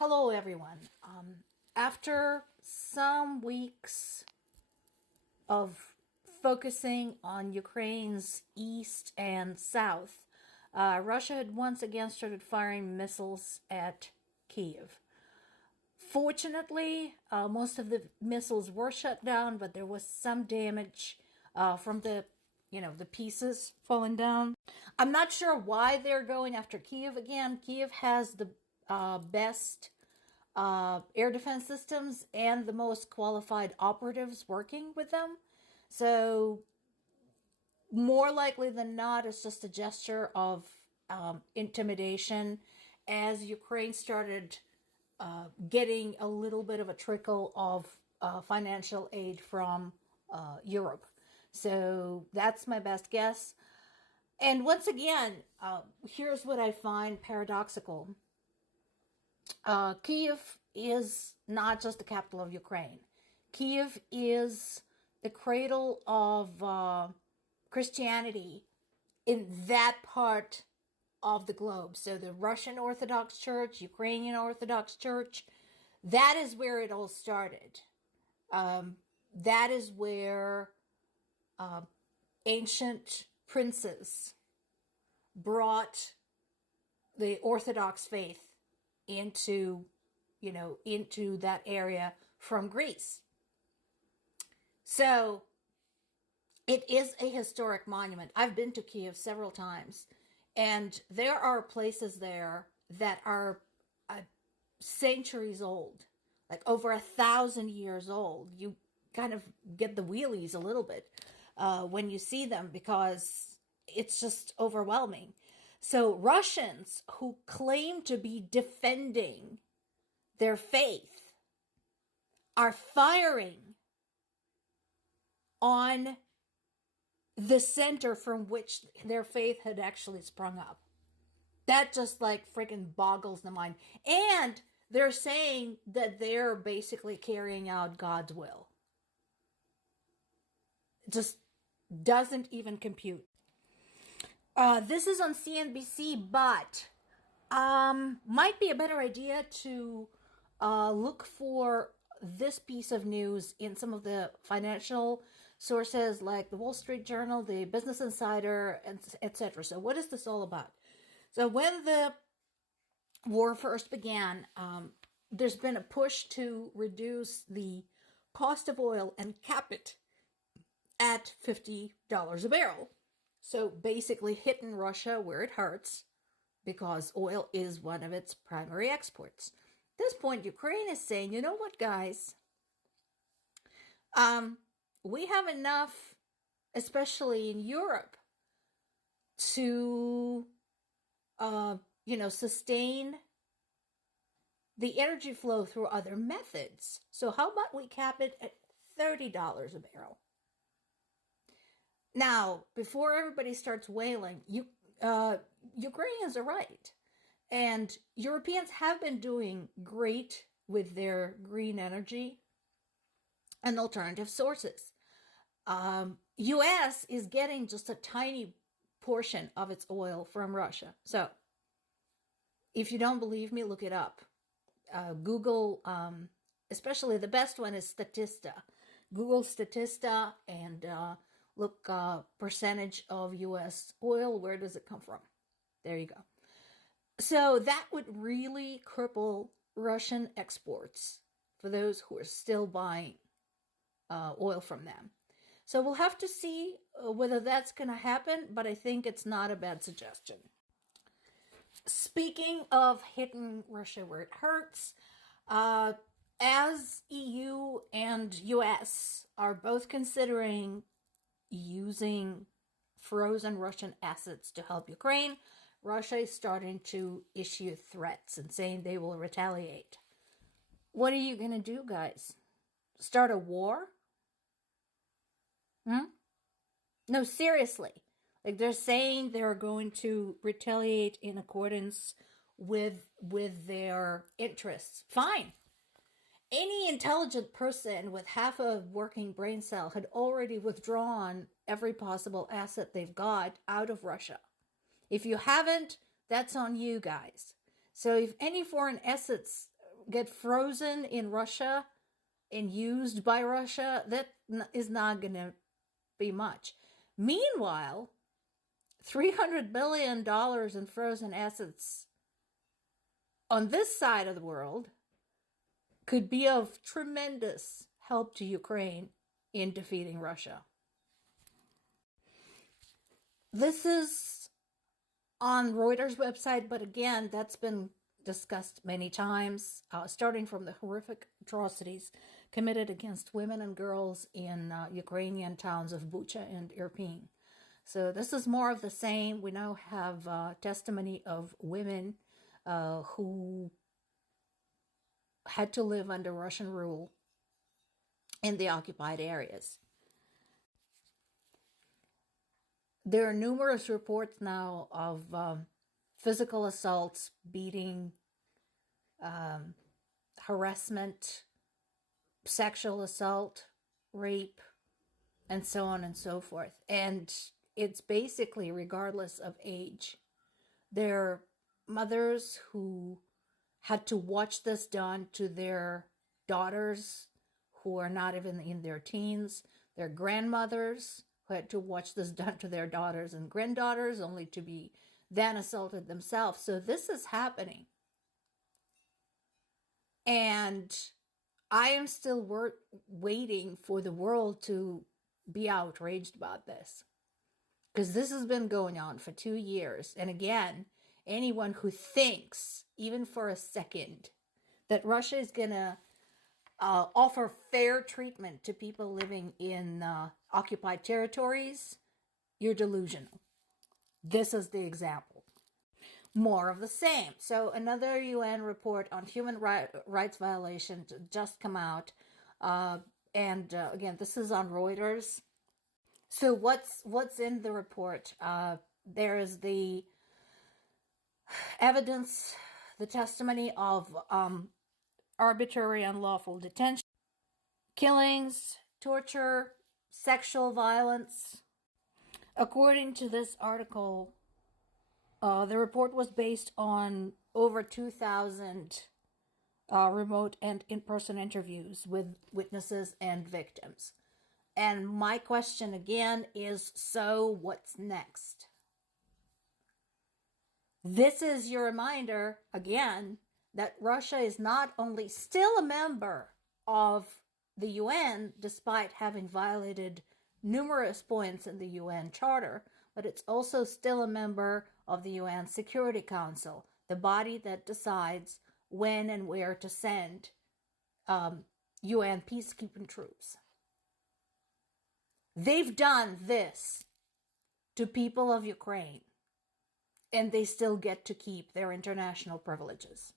Hello, everyone. After some weeks of focusing on Ukraine's east and south, Russia had once again started firing missiles at Kyiv. Fortunately, most of the missiles were shut down, but there was some damage from the pieces falling down. I'm not sure why they're going after Kyiv again. Kyiv has the best air defense systems and the most qualified operatives working with them. So more likely than not, it's just a gesture of intimidation as Ukraine started getting a little bit of a trickle of financial aid from Europe. So that's my best guess. And once again, here's what I find paradoxical. Kyiv is not just the capital of Ukraine. Kyiv is the cradle of Christianity in that part of the globe. So the Russian Orthodox Church, Ukrainian Orthodox Church, that is where it all started. That is where ancient princes brought the Orthodox faith into that area from Greece. So it is a historic monument. I've been to Kyiv several times, and there are places there that are centuries old, like over 1,000 years old. You kind of get the wheelies a little bit when you see them because it's just overwhelming. So Russians who claim to be defending their faith are firing on the center from which their faith had actually sprung up. That just like freaking boggles the mind. And they're saying that they're basically carrying out God's will. It just doesn't even compute. This is on CNBC, but might be a better idea to look for this piece of news in some of the financial sources like the Wall Street Journal, the Business Insider, etc. So what is this all about? So when the war first began, there's been a push to reduce the cost of oil and cap it at $50 a barrel. So basically hitting Russia where it hurts because oil is one of its primary exports. At this point, Ukraine is saying, you know what, guys? We have enough, especially in Europe, to, sustain the energy flow through other methods. So how about we cap it at $30 a barrel? Now, before everybody starts wailing, Ukrainians are right. And Europeans have been doing great with their green energy and alternative sources. U.S. is getting just a tiny portion of its oil from Russia. So, if you don't believe me, look it up. Google, especially the best one is Statista. Google Statista and look percentage of U.S. oil. Where does it come from? There you go. So that would really cripple Russian exports for those who are still buying oil from them. So we'll have to see whether that's going to happen, but I think it's not a bad suggestion. Speaking of hitting Russia where it hurts, as EU and US are both considering using frozen Russian assets to help Ukraine, Russia is starting to issue threats and saying they will retaliate. What are you going to do, guys? Start a war? No, seriously. Like they're saying they're going to retaliate in accordance with their interests. Fine. Any intelligent person with half a working brain cell had already withdrawn every possible asset they've got out of Russia. If you haven't, that's on you guys. So if any foreign assets get frozen in Russia and used by Russia, that is not going to be much. Meanwhile, $300 billion in frozen assets on this side of the world could be of tremendous help to Ukraine in defeating Russia. This is on Reuters' website, but again, that's been discussed many times, starting from the horrific atrocities committed against women and girls in Ukrainian towns of Bucha and Irpin. So this is more of the same. We now have testimony of women who had to live under Russian rule in the occupied areas. There are numerous reports now of physical assaults, beating, harassment, sexual assault, rape, and so on and so forth. And it's basically regardless of age. There are mothers who had to watch this done to their daughters who are not even in their teens. There are grandmothers who had to watch this done to their daughters and granddaughters, only to be then assaulted themselves. So this is happening. And I am still waiting for the world to be outraged about this, because this has been going on for 2 years. And again, anyone who thinks, even for a second, that Russia is going to offer fair treatment to people living in occupied territories, you're delusional. This is the example. More of the same. So another UN report on human rights violations just come out. Again, this is on Reuters. So what's in the report? There is the evidence, the testimony of arbitrary unlawful detention, killings, torture, sexual violence. According to this article, the report was based on over 2,000 remote and in-person interviews with witnesses and victims. And my question again is, so what's next? This is your reminder, again, that Russia is not only still a member of the UN, despite having violated numerous points in the UN Charter, but it's also still a member of the UN Security Council, the body that decides when and where to send UN peacekeeping troops. They've done this to people of Ukraine, and they still get to keep their international privileges.